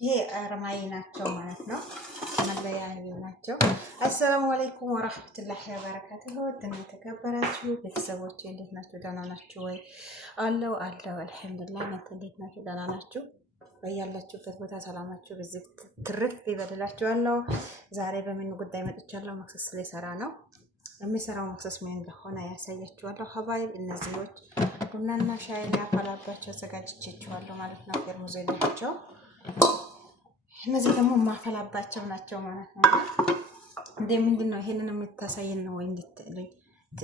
ይሄ አርማይ ናቸው ማለት ነው። መለያዩ ናቸው። አሰላሙ አለይኩም ወራህመቱላሂ ወበረካቱሁ። ውድና የተከበራችሁ ቤተሰቦች እንዴት ናችሁ? ደህና ናችሁ ወይ? አለው አልሐምዱሊላህ። እናንተ እንዴት ናችሁ? ደህና ናችሁ? በያላችሁበት ቦታ ሰላማችሁ በዚህ ትርፍ ይበልላችኋለሁ። ዛሬ በምን ጉዳይ መጥቻለሁ? መክሰስ ሊሰራ ነው። የሚሰራው መክሰስ ምን እንደሆነ ያሳያችኋለሁ። ሀባይብ እነዚህዎች ቡናና ሻይ ያፈላባቸው አዘጋጅቼችኋለሁ ማለት ነው። ፌርሙዝ ናቸው። እነዚህ ደግሞ ማፈላባቸው ናቸው ማለት ነው። እንደ ምንድን ነው ይሄንን የምታሳየን ነው ወይ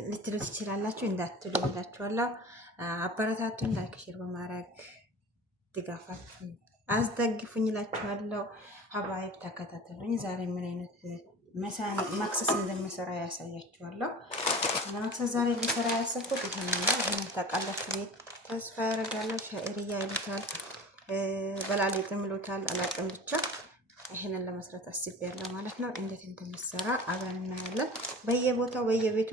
ልትሉ ትችላላችሁ። እንዳትሉ ብላችኋለሁ። አበረታቱን፣ ላይክ ሼር በማድረግ ድጋፋችሁን አስደግፉኝ እላችኋለሁ። ሀባይብ ተከታተሉኝ። ዛሬ ምን አይነት መክሰስ እንደምሰራ ያሳያችኋለሁ። ለመክሰስ ዛሬ ሊሰራ ያሰብኩት ይሄንን ነው። ይሄንን ታውቃላችሁ ቤት ተስፋ ያደርጋለሁ። ሻዕርያ ይሉታል፣ በላሊጥም ይሉታል፣ አላውቅም ብቻ ይሄንን ለመስራት አስቤያለሁ ማለት ነው። እንዴት እንደምሰራ አብረን እናያለን። በየቦታው በየቤቱ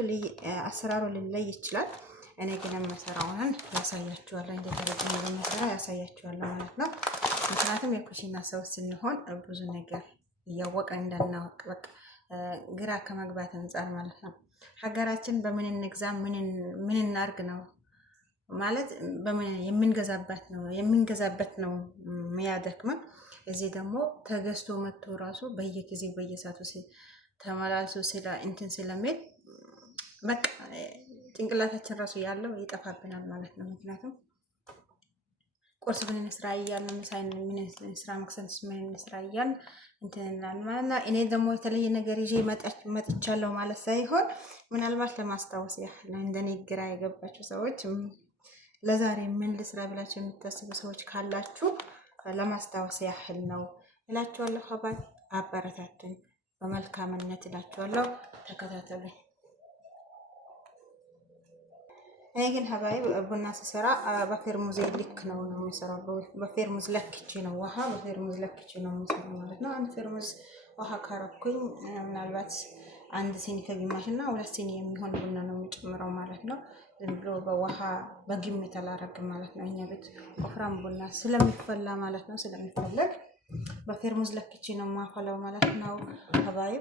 አሰራሩ ሊለይ ይችላል። እኔ ግን የምሰራውን ያሳያችኋለሁ። እንዴት እንደምሰራ ያሳያችኋለሁ ማለት ነው። ምክንያቱም የኩሽና ሰው ስንሆን ብዙ ነገር እያወቀን እንዳናወቅ በቃ ግራ ከመግባት አንጻር ማለት ነው። ሀገራችን በምን እንግዛ ምን እናርግ ነው ማለት በምን የምንገዛበት ነው የሚያደክመን። እዚህ ደግሞ ተገዝቶ መጥቶ ራሱ በየጊዜው በየሰዓቱ ተመላልሶ ስለሚል በቃ ጭንቅላታችን ራሱ ያለው ይጠፋብናል ማለት ነው። ምክንያቱም ቁርስ ምን እንስራ እያልን ምሳይን ምን እንስራ መክሰስ ምን እንስራ እያልን እንትናል ማለት ነው። እኔ ደግሞ የተለየ ነገር ይዤ መጥቻለሁ ማለት ሳይሆን ምናልባት ለማስታወስ ያህል እንደኔ ግራ የገባችሁ ሰዎች ለዛሬ ምን ልስራ ብላችሁ የምታስቡ ሰዎች ካላችሁ ለማስታወስ ያህል ነው እላችኋለሁ። ሀባይ አበረታቱኝ በመልካምነት እላችኋለሁ። ተከታተሉኝ። እኔ ግን ሀባይ ቡና ስሰራ በፌርሙዝ ልክ ነው የሚሰራው። በፌርሙዝ ለክቼ ነው ውሃ በፌርሙዝ ለክቼ ነው የሚሰራው ማለት ነው። አንድ ፌርሙዝ ውሃ ካረኩኝ ምናልባት አንድ ሲኒ ከግማሽ እና 2 ሲኒ የሚሆን ቡና ነው የሚጨምረው ማለት ነው። ዝም ብሎ በውሃ በግምት አላረግም ማለት ነው። እኛ ቤት ወፍራም ቡና ስለሚፈላ ማለት ነው ስለሚፈለግ በፌርሙዝ ለክቼ ነው ማፈላው ማለት ነው። ሀባይ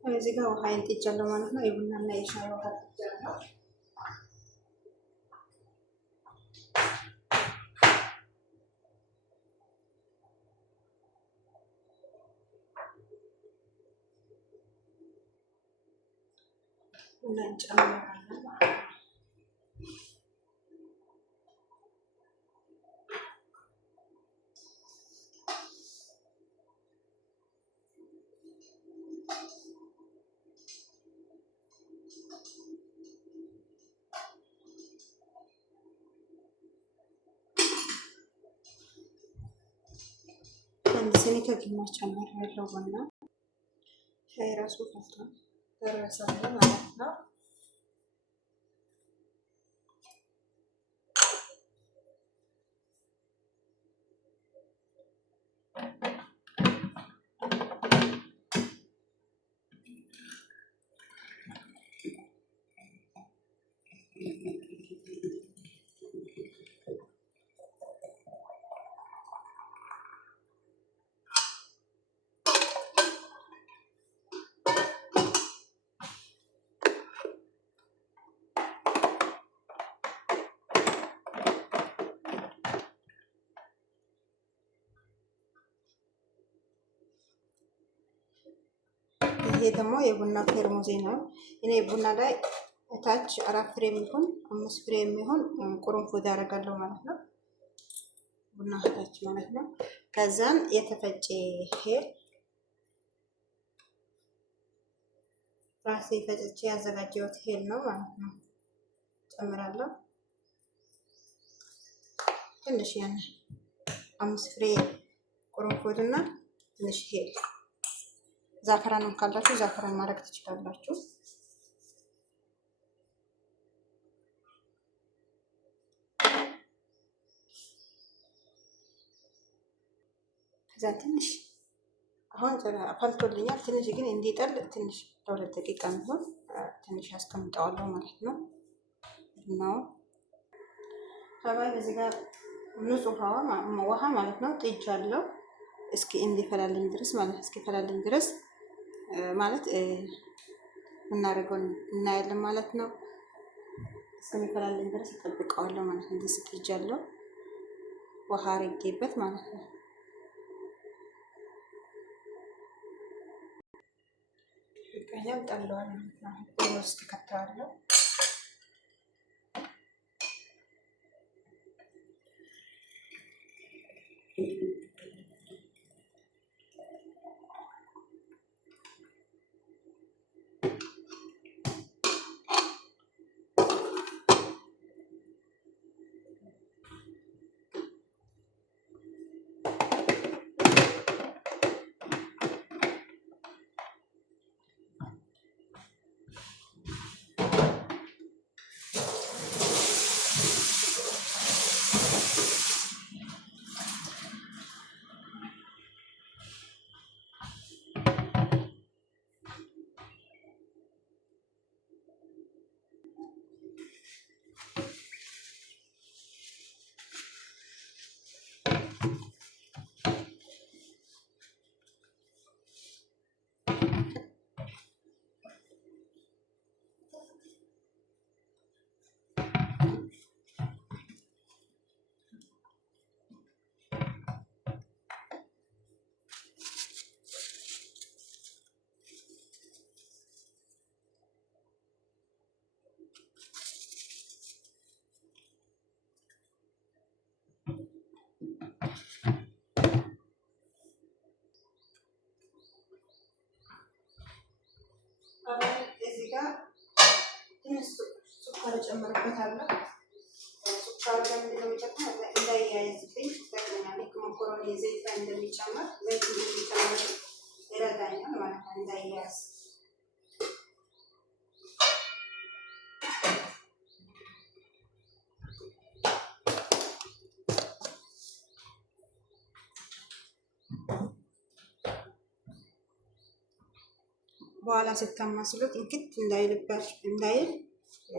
እዚህ ጋር ውሃ እንጥጃለሁ ማለት ነው። የቡናና የሻይ ውሃ ጥጃለሁ። ቡና እንጨምራለን ማለት ነው። አንድ ሲኒ ከግማሽ ጨምሬያለሁ ቡና። ሻይ ራሱ ፈልቷል ደረሰልኝ ማለት ነው። ይሄ ደግሞ የቡና ፌርሙዝ ነው። እኔ ቡና ላይ ታች 4 ፍሬ የሚሆን 5 ፍሬ የሚሆን ቁርንፉድ ያደርጋለሁ ማለት ነው። ቡና ታች ማለት ነው። ከዛን የተፈጨ ሄል ራሴ ፈጭቼ ያዘጋጀሁት ሄል ነው ማለት ነው ጨምራለሁ። ትንሽ ያን 5 ፍሬ ቁርንፉድ እና ትንሽ ሄል ዛፈራንም ካላችሁ ዛፈራን ማድረግ ትችላላችሁ። ከዛ ትንሽ አሁን ፈልቶልኛል። ትንሽ ግን እንዲጠል ትንሽ ለ2 ደቂቃ የሚሆን ትንሽ አስቀምጠዋለሁ ማለት ነው። ሀባይ በዚህ ጋር ንጹህ ውሃ ማለት ነው ጥጃለሁ። እስኪ እንዲፈላልኝ ድረስ ማለት እስኪ ፈላልኝ ድረስ ማለት እናደርገው እናያለን ማለት ነው። እስከሚፈላልኝ ድረስ እጠብቀዋለሁ ማለት ነው። እንደዚህ ጥጃለሁ ውሃ አድርጌበት ማለት ነው። ይቀኛል ጠለዋል ማለት ነው። ውስጥ ከተዋለሁ እዚህ ጋር ትንሽ ስኳር እጨምርበታለሁ። ስኳር ለምንድነው የሚጨምረው? እንዳያያዝብኝ ይጠቅመኛል። ልክ መኮረኒ ዘይት ላይ እንደሚጨመር ዘይት እንደሚጨመር ይረዳኛል ማለት ነው፣ እንዳያያዝ። በኋላ ስታማስሉት እንክት እንዳይል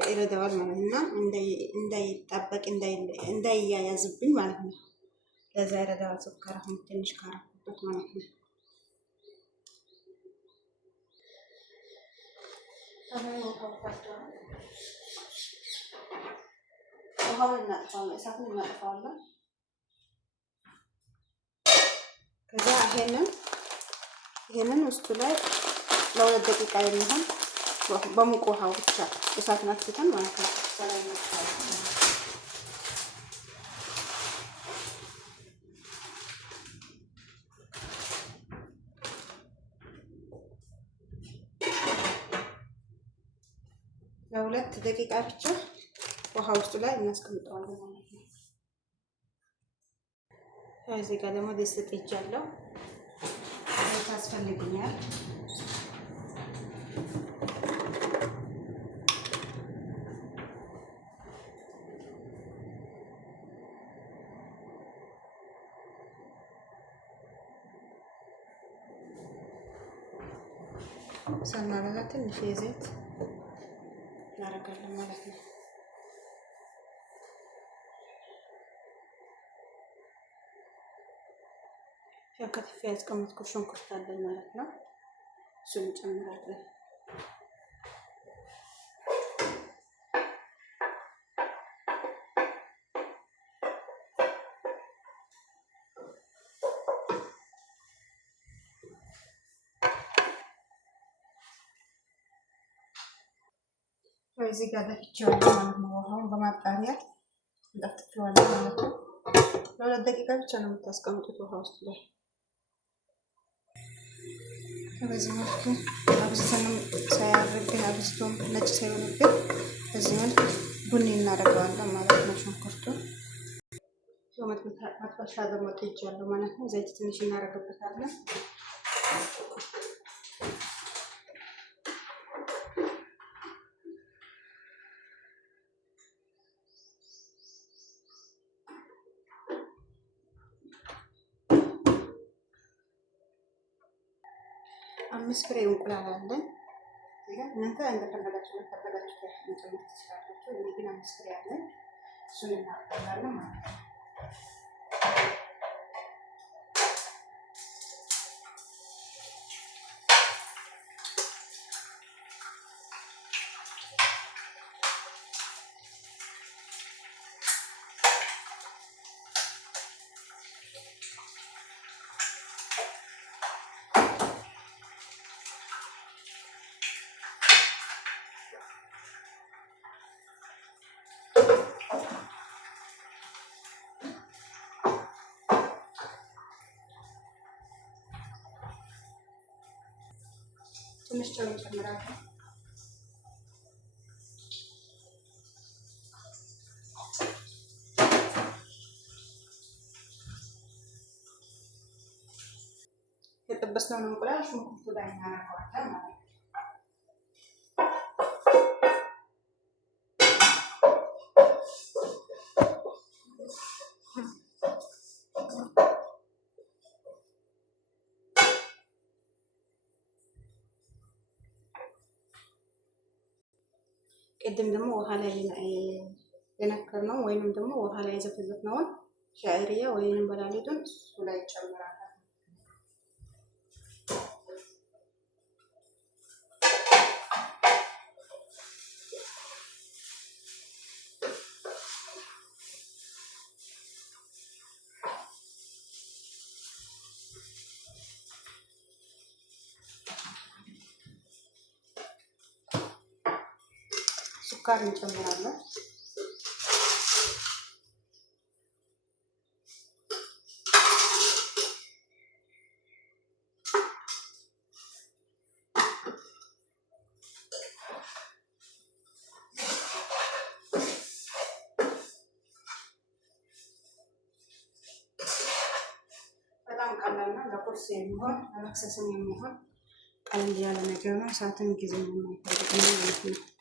ይረዳዋል ማለት እና እንዳይጣበቅ እንዳይያያዝብኝ ማለት ነው። ለዛ ይረዳዋል ስኳር አሁን ትንሽ ካረኩበት ማለት ነው። ውሃውን እናጥፋለን፣ እሳቱን እናጥፋለን። ከዛ ይሄንን ውስጡ ላይ ለሁለት ደቂቃ የሚሆን በሙቅ ውሃው ብቻ እሳቱን አጥፍተን ማለት ነው። ሰላይ ለሁለት ደቂቃ ብቻ ውሃ ውስጡ ላይ እናስቀምጠዋለን ማለት ነው። እዚህ ጋር ደግሞ ድስት ጥጃለሁ። ታስፈልግኛል ሳናበዛ ትንሽ ዘይት እናደርጋለን ማለት ነው። ያው ከትፌ ያስቀመጥኩት ሽንኩርት አለኝ ማለት ነው። እሱን እንጨምራለን። እዚህ ጋር ደፍቼዋለሁ ማለት ነው። ውሃውን በማጣሪያ ደፍቼዋለሁ ማለት ነው። ለሁለት ደቂቃ ብቻ ነው የምታስቀምጡት ውሃ ውስጥ ላይ። በዚህ መልኩ አብዝተን ሳያርብን አብዝቶም ነጭ ሳይሆንብን በዚህ መልክ ቡኒ እናደርገዋለን ማለት ነው። ሽንኩርቱን መጥበሻ ደግሞ ጥጃለሁ ማለት ነው። ዘይት ትንሽ እናደርግበታለን። አምስት ፍሬ እንቁላል አለን። እናንተ እንደፈለጋችሁ መጨመር ትችላላችሁ። እኔ ግን አምስት ፍሬ አለን። እሱን እናደርጋለን ማለት ነው። ትንሽ ጨው እንጨምራለን። የጠበስነውን እንቁላል ሽንኩርቱ ላይ እናደርገዋለን ማለት ነው። ቅድም ደግሞ ውሃ ላይ የነከርነው ወይንም ደግሞ ውሃ ላይ የዘፈዘፍነውን ሻዕሪያ ወይንም በላሊጡን እሱ ላይ ይጨምራል። ሱካር እንጨምራለን። በጣም ቀላልና ለቁርስ የሚሆን ለመክሰስም የሚሆን ቀለል ያለ ነገር ነው። ሰዓትን ጊዜ የማይፈልግ ነው ማለት ነው።